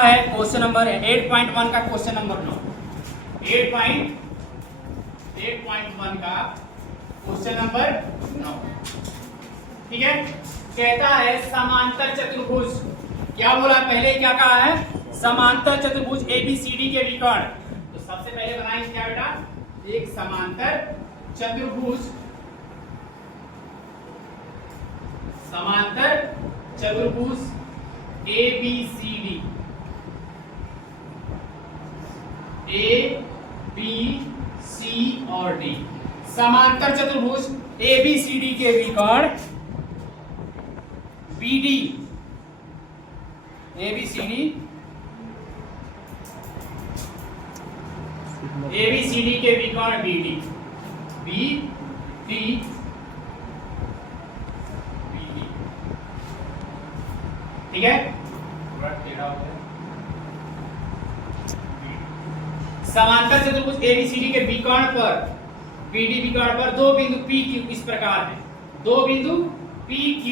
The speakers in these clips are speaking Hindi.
है क्वेश्चन नंबर 8.1 का क्वेश्चन नंबर 9। 8.1 का क्वेश्चन नंबर 9, ठीक है। कहता है समांतर चतुर्भुज, क्या बोला पहले, क्या कहा है, समांतर चतुर्भुज ABCD के विकर्ण। तो सबसे पहले बनाएंगे क्या बेटा, एक समांतर चतुर्भुज, समांतर चतुर्भुज ABCD, A B C और D। समांतर चतुर्भुज ABCD के विकर्ण BD, ABCD के विकर्ण BD, BD, ठीक है। समांतर चतुर्भुज ABCD के विकर्ण पर, BD विकर्ण पर दो बिंदु PQ इस प्रकार है, दो बिंदु PQ,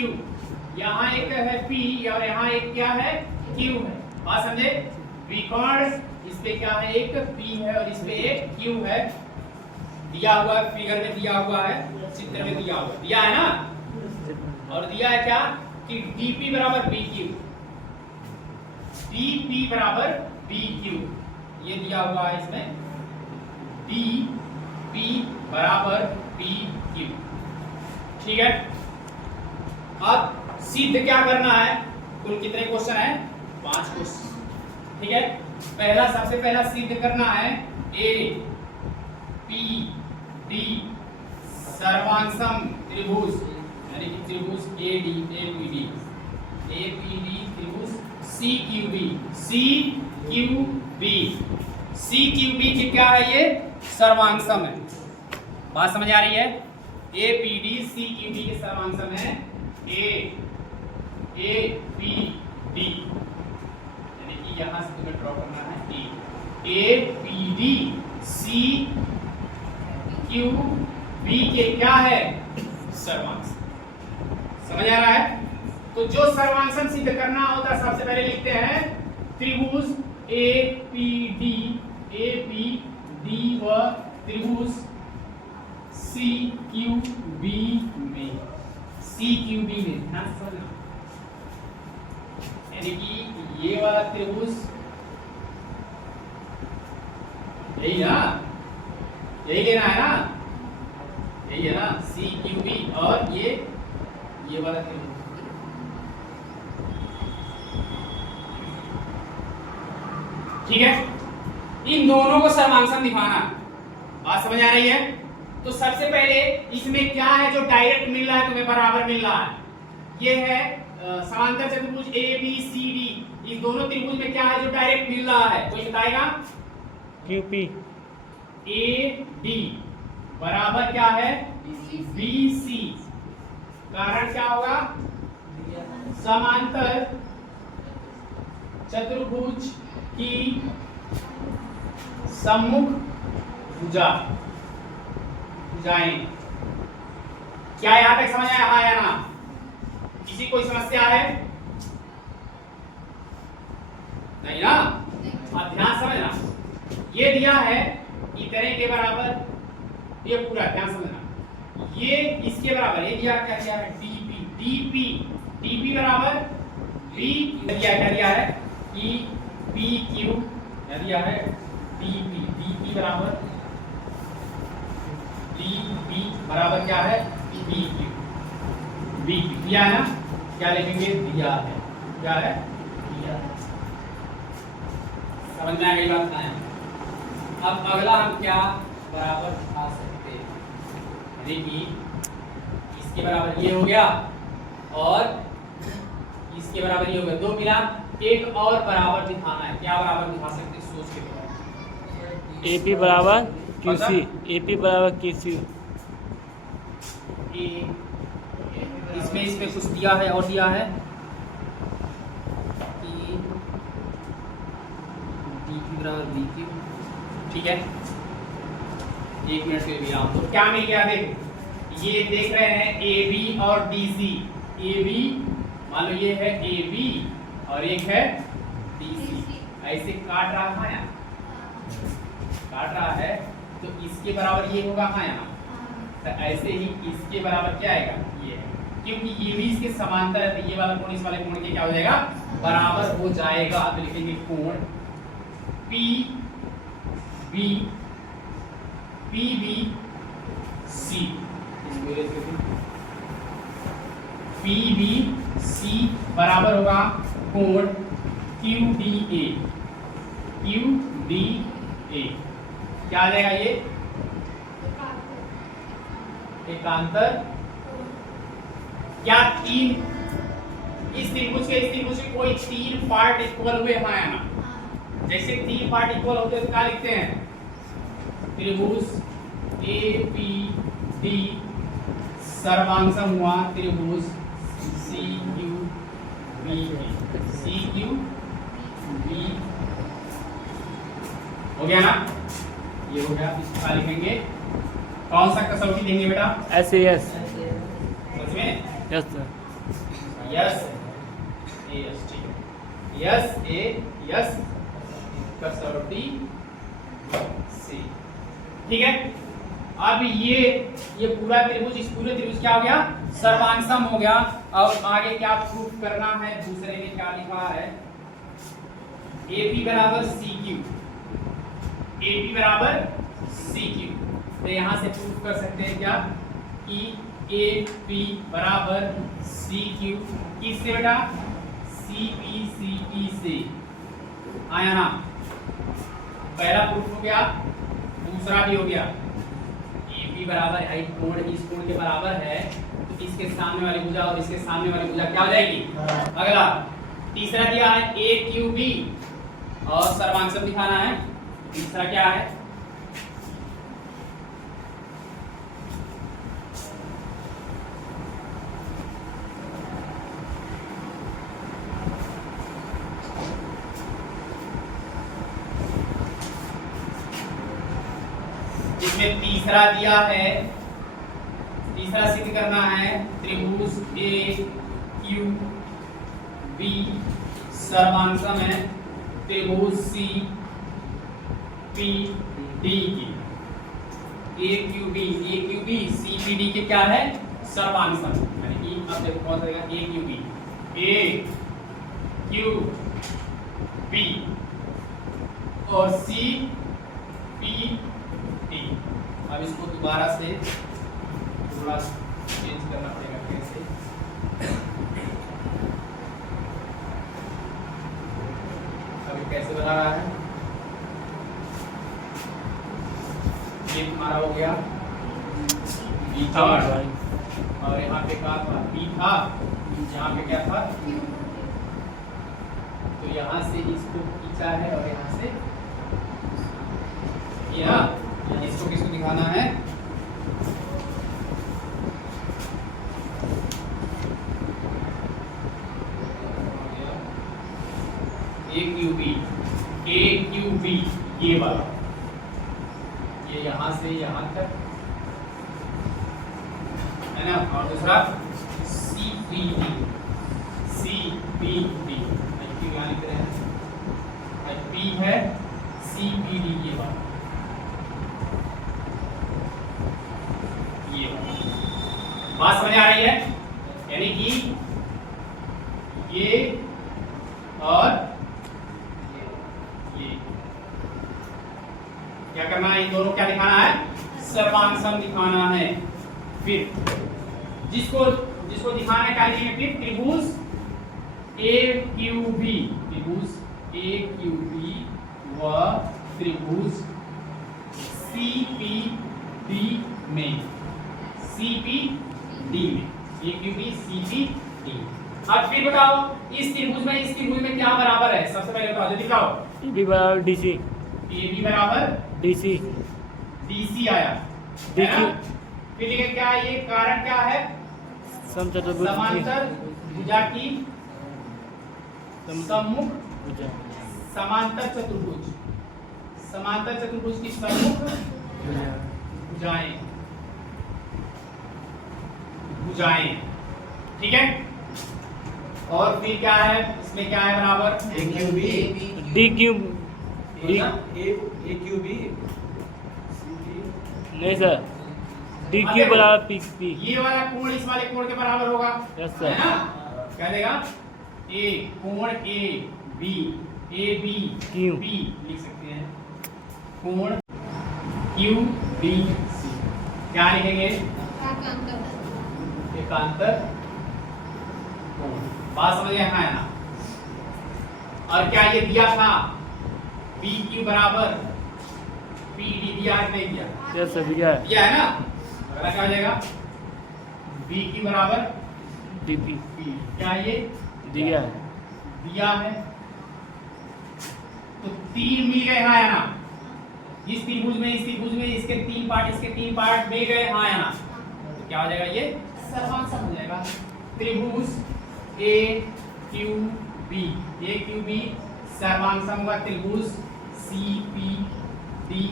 यहाँ एक है P और यहाँ एक क्या है, Q है। बात समझे, विकर्ण इस पे क्या है, एक P है और इस पे एक Q है, दिया हुआ फिगर में दिया हुआ है, चित्र में दिया हुआ दिया है ना, और दिया है क्या कि DP बराबर BQ, DP बराबर BQ, ये दिया हुआ है इसमें, DP बराबर BQ, ठीक है। अब सिद्ध क्या करना है, कुल कितने क्वेश्चन है, 5 क्वेश्चन, ठीक है। पहला, सबसे पहला सिद्ध करना है APD सर्वांगसम त्रिभुज, यानी कि त्रिभुज APD त्रिभुज CQB की क्या है, ये सर्वांगसम है। बात समझ आ रही है, APD CQB के सर्वांगसम है APD, यानी कि यहां से तुम्हें ड्रॉ करना है APD CQB के क्या है, सर्वांगसम। समझ आ रहा है। तो जो सर्वांगसम सिद्ध करना होता है, सबसे पहले लिखते हैं त्रिभुज APD व त्रिभुज CQB में, ध्यान से समझना, यानी कि ये वाला त्रिभुज यही ना, यही लेना है ना, यही है ना CQB, और ये वाला त्रिभुज, ठीक है। इन दोनों को सर्वांगसम दिखाना, बात समझ आ रही है। तो सबसे पहले इसमें क्या है जो डायरेक्ट मिल रहा है, तुम्हें बराबर मिल रहा है, ये है समांतर चतुर्भुज ABCD, इस दोनों त्रिभुज में क्या है जो डायरेक्ट मिल रहा है, कोई बताएगा। QP AD बराबर क्या है, BC, कारण क्या होगा, समांतर चतुर्भुज की सम्मुख भुजाएं। क्या यहां तक समझ आया, हाँ या ना, किसी कोई समस्या है, नहीं ना, ध्यान समझना, ये दिया है इतने के बराबर, ये पूरा ध्यान समझना, ये इसके बराबर, ये दिया क्या दिया है, DP बराबर B, क्या दिया है PQ, दिया है DP बराबर क्या है, BQ दिया है ना, क्या लिखेंगे, दिया है, क्या है, दिया है। समझ में आ गई बात ना। अब अगला हम क्या बराबर आ सकते हैं, यानी कि इसके बराबर ये हो गया और इसके बराबर ये हो गया, दो मिला, एक और बराबर दिखाना है, क्या बराबर दिखा सकते हैं, सोच के बताओ। AP बराबर QC, AP बराबर QC, इसमें कुछ दिया है और दिया है कि DP बराबर BQ, ठीक है। 1 मिनट के लिए आप तो क्या मिल गया, देखो ये देख रहे हैं AB और DC, AB मान लो ये है AB और एक है DC, ऐसे काट रहा है यहाँ, काट रहा है तो इसके बराबर ये होगा हाँ यहाँ, तो ऐसे ही इसके बराबर क्या आएगा ये है, क्योंकि ये भी इसके समांतर है तो ये वाला कोण इस वाले कोण के क्या हो जाएगा बराबर हो जाएगा। तो लिखेंगे कोण P B C, P B C बराबर होगा कोण क्यू डी ए। क्या आ जाएगा ये एकांतर। क्या तीन इस त्रिभुज के कोई तीन पार्ट इक्वल हुए हैं ना, जैसे तीन पार्ट इक्वल होते हैं तो क्या लिखते हैं त्रिभुज ए पी डी सर्वांगसम हुआ त्रिभुज सी क्यू बी हो गया ना, ये हो गया। इसको क्या लिखेंगे, कौन सा कसौटी देंगे बेटा एस ए एस सच में yes sir yes A S, ठीक है यस ए यस कसौटी सी, ठीक है। अब ये पूरा त्रिभुज, इस पूरे त्रिभुज क्या हो गया सर्वांगसम हो गया। अब आगे क्या प्रूफ करना है, दूसरे में क्या लिखा है AP बराबर CQ, AP बराबर CQ, तो यहां से प्रूफ कर सकते हैं क्या कि AP बराबर CQ किससे बेटा CP से आया ना, पहला प्रूफ हो गया, दूसरा भी हो गया। AP बराबर है कोण इस कोण के बराबर है तो इसके सामने वाली भुजा और इसके सामने वाली भुजा क्या हो जाएगी अगला। तीसरा दिया है AQB और सर्वांगसम दिखाना है, तीसरा क्या है इसमें तीसरा दिया है, तीसरा सिद्ध करना है त्रिभुज AQB सर्वांगसम है त्रिभुज CPD की। AQB CPD के क्या है सर्वांगसम, यानी कि अब देखो कौन सा रहेगा AQB और CPD। अब इसको दोबारा से थोड़ा चेंज करना पड़ेगा, कैसे अभी कैसे बना रहा है, ये तुम्हारा हो गया बी था और यहाँ पे क्या था बी था, यहाँ पे क्या था तो यहाँ से इसको खींचा है और यहाँ से ये ना, इसको किसको दिखाना है AQB ये वाला, ये यहाँ से यहाँ तक है ना, और दूसरा CPD क्यों यहाँ लिख रहे हैं P है CPD ये वाला, ये बात समझ आ रही है, यानी कि ये और ये क्या करना है, इन दोनों क्या दिखाना है सर्वांगसम दिखाना है। फिर जिसको दिखाना है क्या लिखेंगे फिर त्रिभुज AQB व त्रिभुज CPD में AQB CPD। अब फिर बताओ इस त्रिभुज में क्या बराबर है, सबसे पहले बताओ जल्दी बताओ। AB बराबर DC AB बराबर DC आया है ना? फिर लिखे क्या ये कारण क्या है समचतुर्भुज समांतर भुजा की सम्मुख समांतर चतुर्भुज की सम्मुख भुजाएं, ठीक है। और फिर क्या है इसमें क्या है बराबर AQB D Q D A Q B नहीं सर डी क्यू बराबर पी पी ये वाला कोण इस वाले कोण के बराबर होगा, यस है सर ना? क्या देगा? ए कोण ए बी क्यू बी लिख सकते हैं, कोण क्यू बी सी। क्या लिखेंगे? एकांतर कोण। बात समझ गए? हाँ है ना? और क्या ये दिया था पी क्यू बराबर पी डी दिया है नहीं दिया? यस सर दिया है दिया है ना? अगला क्या हो जाएगा? बी क्यू बराबर डी पी पी। क्या ये दिया है दिया है? तो तीन मिल गए, हाँ या ना? इस त्रिभुज में इसके तीन पार्ट मिल गए, हाँ या ना? तो क्या हो जाएगा? ये सर्वांशम हो जाएगा। त्रिभुज ए क्यू बी सर्वांशम का त्रिभुज सी पी डी।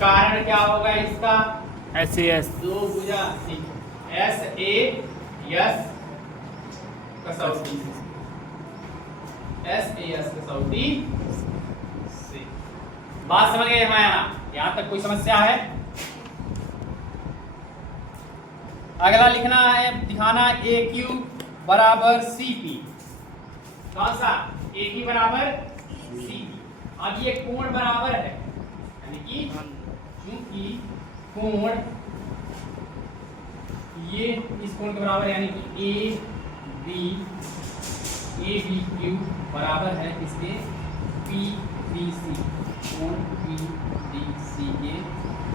कारण क्या होगा इसका? एस एस दो भुजा एस ए यस कसौटी से। बात समझ गए? हाँ या ना? यहाँ तक कोई समस्या है? अगला लिखना है, दिखाना ए क्यू बराबर सी पी। कौन सा? ए क्यू बराबर सी पी। अब ये कोण बराबर है, यानी कि चूंकि कोण ये इस कोण के बराबर, यानी कि ए बी क्यू बराबर है इसके पी डी सी, कोण पी डी सी के।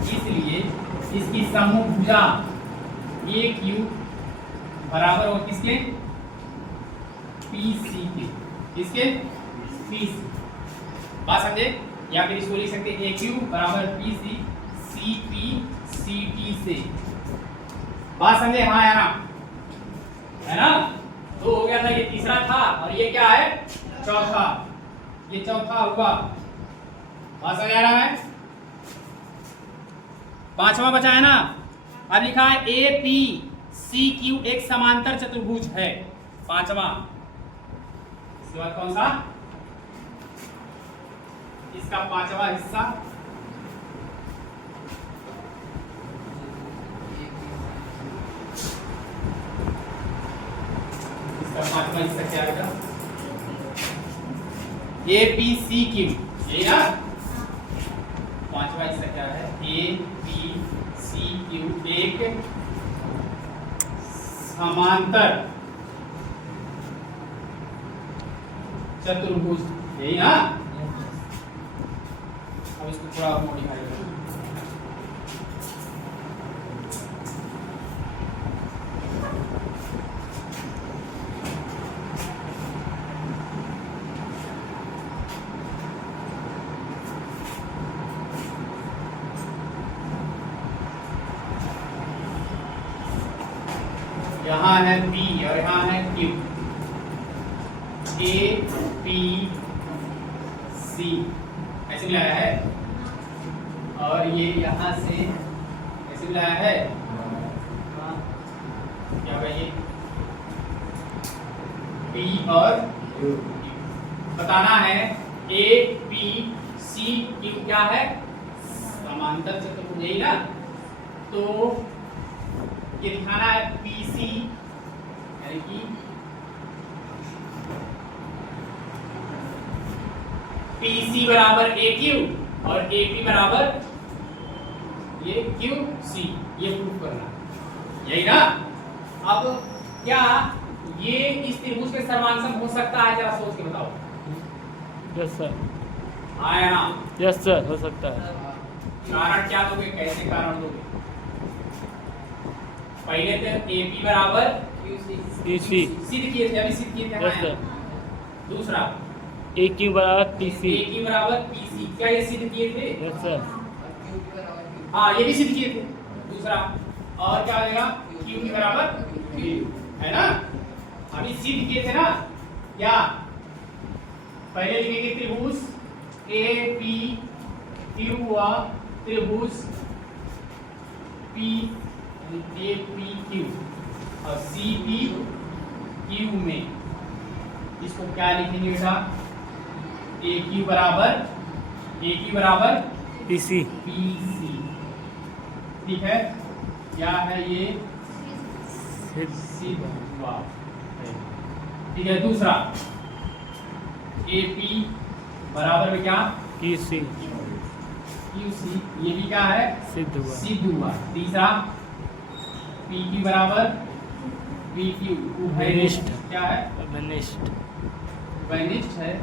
इसलिए इसकी समूह भुजा ए क्यू बराबर हो किसके? पी सी के। किसके? P C. बात समझे? या फिर इसको लिख सकते हैं ए क्यू बराबर P C C P C T से। बात समझे? हाँ या ना? है ना? तो हो गया था, ये तीसरा था और ये क्या है? चौथा। ये चौथा हुआ। बात समझ आ रहा है? पांचवा बचा है ना? अब लिखा है ए पी सी क्यू एक समांतर चतुर्भुज है, पांचवा। इसके बाद कौन सा? इसका पांचवा हिस्सा क्या बेटा? ए पी सी क्यू, यही ना? पांचवा हिस्सा क्या है? ए पी सी क्यू एक समांतर चतुर्भुज, यही ना? अब इसको थोड़ा मॉडिफाई करो। यहाँ है P और यहाँ है Q, A P C ऐसे मिलाया है, और ये यहाँ से ऐसे मिलाया है। क्या होगा ये? P और Q। बताना है A P C Q क्या है? समांतर चतुर्भुज, यही ना? तो ये दिखाना है PC, यानी कि PC बराबर AQ और AP बराबर ये QC, ये प्रूफ करना, यही ना? अब क्या ये इस त्रिभुज के सर्वांशम हो सकता है? जरा सोच के बताओ। यस सर हाँ या ना? यस सर हो सकता है। कारण क्या दोगे? कैसे कारण दोगे? पहले तो AP बराबर PC सिद्ध किए थे, अभी सिद्ध किए थे। यस हाँ। सर दूसरा AQ बराबर PC AQ बराबर PC, क्या ये सिद्ध किए थे? यस सर हाँ, ये भी सिद्ध किए थे। दूसरा और क्या हो जाएगा? Q बराबर Q, है ना? अभी सिद्ध किए थे ना? क्या पहले लिखेंगे त्रिभुज APQ हुआ त्रिभुज APQ और CPQ में इसको क्या लिखेंगे बेटा? ए क्यू बराबर PC PC। ठीक है, क्या है ये? सिद्ध हुआ। ठीक है, दूसरा AP बराबर में क्या? QC QC, ये भी क्या है? सिद्ध हुआ। सिद्ध हुआ। तीसरा PQ बराबर PQ Vanished। क्या है? Vanished वैनिस्ट है।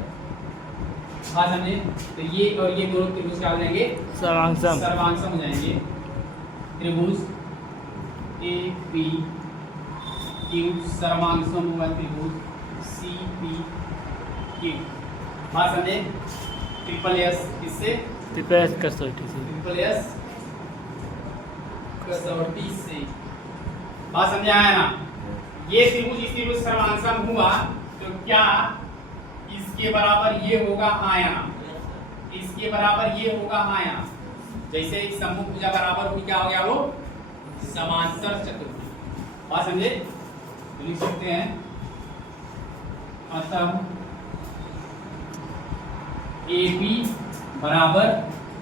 हाँ समझे? तो ये और ये दोनों त्रिभुज क्या हो जाएंगे? सर्वांगसम सर्वांगसम हो जाएंगे। त्रिभुज APQ सर्वांगसम हुआ त्रिभुज CPQ। हाँ समझे? ट्रिपल एस किससे? त्रिपेश कसौटी से ट्रिपल एस कसौटी से। बात समझ आया ना? ये त्रिभुज इस त्रिभुज सर्वांगसम हुआ तो क्या इसके बराबर ये होगा आयना, इसके बराबर ये होगा आयना। जैसे एक सम्मुख भुजा बराबर हुई, क्या हो गया वो? समांतर चतुर्भुज। बात समझे? तो लिख सकते हैं अतः AB बराबर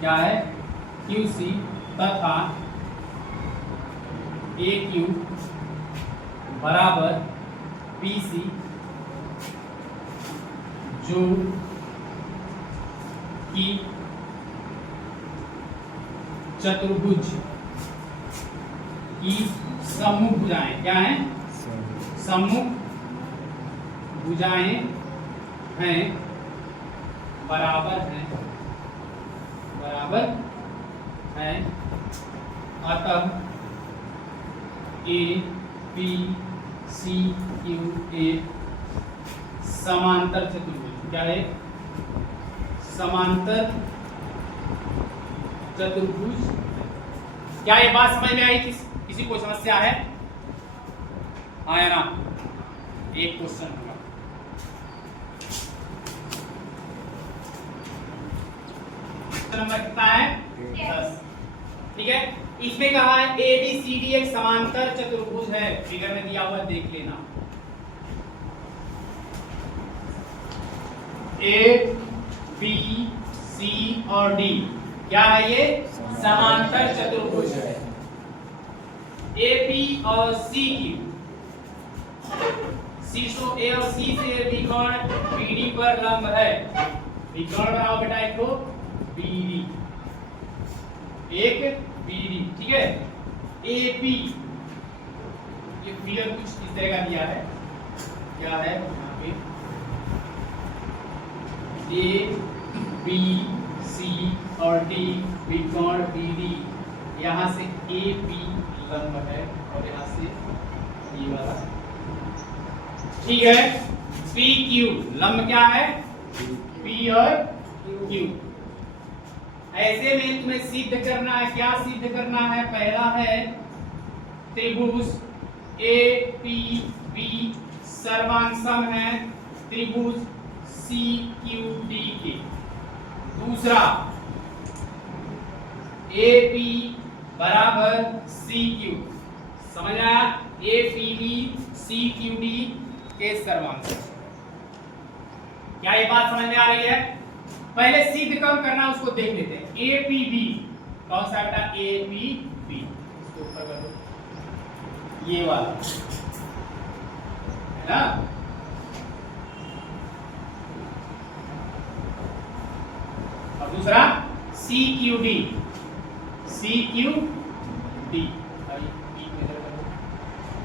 क्या है? QC तथा AQ बराबर PC, जो कि चतुर्भुज की सम्मुख भुजाएं क्या हैं? सम्मुख भुजाएं हैं, बराबर हैं। अतः APCQ एक समांतर चतुर्भुज। क्या है? समांतर चतुर्भुज। क्या ये बात समझ में आई? किसी को समस्या है? हाँ या ना? एक क्वेश्चन होगा। नंबर कितना है? 10। ठीक है, इसमें कहा है ABCD एक समांतर चतुर्भुज है। फिगर में दिया हुआ देख लेना। A, B, C और D क्या है? ये समांतर चतुर्भुज है। AB और CQ, शीर्षों A और C से विकर्ण BD पर लंब है। विकर्ण बनाओ बेटा, एक को BD, एक BD। ठीक है, AP ये फिगर कुछ इस तरह का दिया है। क्या है यहाँ पे? A, B, C और D विकर्ण BD। यहाँ से AP लंब है और यहाँ से ये वाला। ठीक है, PQ लंब क्या है? P और Q। ऐसे में तुम्हें सिद्ध करना है, क्या सिद्ध करना है? पहला है त्रिभुज APB सर्वांगसम है त्रिभुज CQD के। दूसरा AP बराबर CQ। समझ आया? APB CQD के सर्वांगसम। क्या ये बात समझ में आ रही है? पहले सिद्ध कब करना उसको देख लेते हैं। APB कौन सा बेटा? APB इसको ऊपर कर दो, ये वाला है ना। और दूसरा CQD, CQD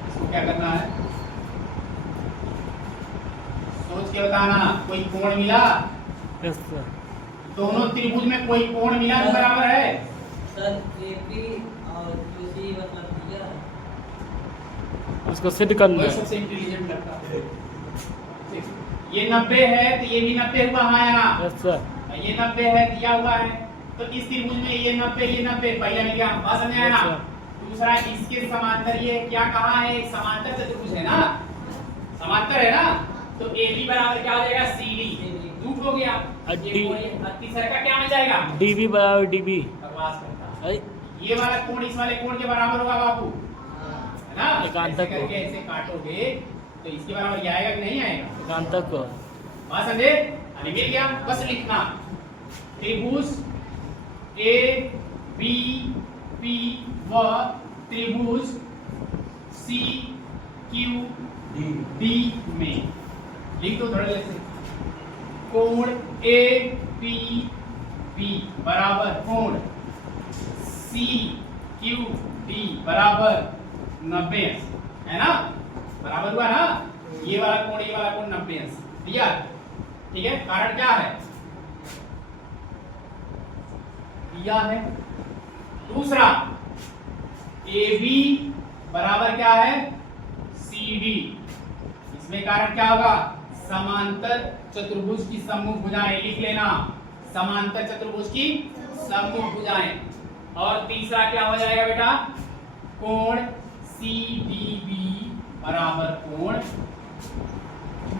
इसको क्या करना है? सोच के बताना। कोई कोण मिला? Yes sir. दोनों त्रिभुज में कोई कोण मिला तो बराबर है सर। AP और QC मतलब दिया है। उसको सिद्ध करना वही है। सबसे इंटेलिजेंट लगता है। ये 90 है तो ये भी 90 हुआ, हाँ या ना? Yes sir. ये 90 है दिया हुआ है तो इस त्रिभुज में ये 90 पहला मिल गया। बात समझ आया ना? दूसरा इसके समांतर ये क्या कहा है? समांतर चतुर्भुज है ना, समांतर है ना। तो AB बराबर क्या हो जाएगा? CD। रूट हो गया। तीसरा का क्या मिल जाएगा? DB बराबर DB। बकवास करता अरे ये वाला कोण इस वाले कोण के बराबर होगा बाबू, है ना? एकांतक ऐसे करके को। ऐसे काटोगे तो इसके बराबर ये आएगा कि नहीं आएगा? एकांतक को। बात समझे? अरे मिल गया, बस लिखना त्रिभुज ए बी पी व त्रिभुज सी क्यू डी में लिख दो थोड़ा से कोण ए पी बी बराबर कोण सी क्यू डी बराबर 90 है ना, बराबर हुआ ना, ये वाला कोण 90 दिया। ठीक है, कारण क्या है दिया है। दूसरा ए बी बराबर क्या है सी डी, इसमें कारण क्या होगा समांतर चतुर्भुज की सम्मुख भुजाएं, लिख लेना समांतर चतुर्भुज की सम्मुख भुजाएं। और तीसरा क्या हो जाएगा बेटा कोण सी डी बी बराबर कोण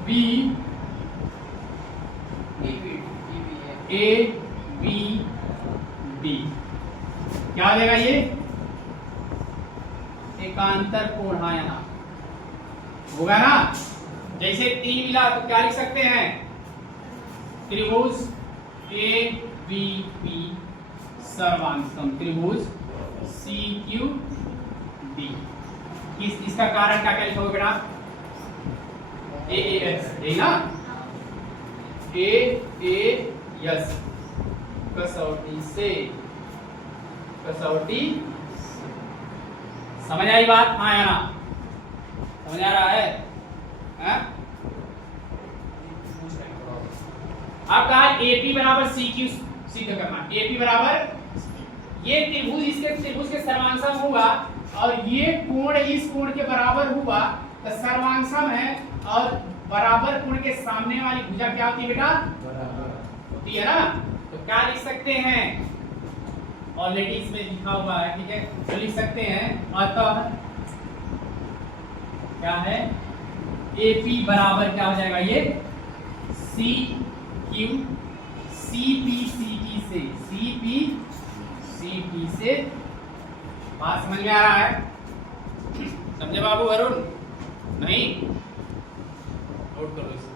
बी ए बी डी, क्या हो जाएगा ये एकांतर कोण, हाँ यहाँ होगा ना। जैसे 3 मिला तो क्या लिख सकते हैं त्रिभुज ए बी पी सर्वांगसम त्रिभुज सी क्यू डी। इसका कारण क्या क्या लिखोगे बेटा ए एस, यही ना ए एस कसौटी से, कसौटी समझ आई बात, हाँ या ना, समझ आ रहा है? अब कहा AP बराबर CQ सिद्ध करना। AP बराबर ये त्रिभुज इसके त्रिभुज के सर्वांगसम होगा और ये कोण इस कोण के बराबर हुआ तो सर्वांगसम है, और बराबर कोण के सामने वाली भुजा क्या होती है बेटा होती है ना। तो क्या लिख सकते हैं ऑलरेडी इसमें लिखा हुआ है, ठीक है, तो लिख सकते हैं अतः क्या है AP बराबर क्या हो जाएगा ये C Q C P C T से। बात समझ में आ रहा है? समझे बाबू अरुण? नहीं नोट करो इसको।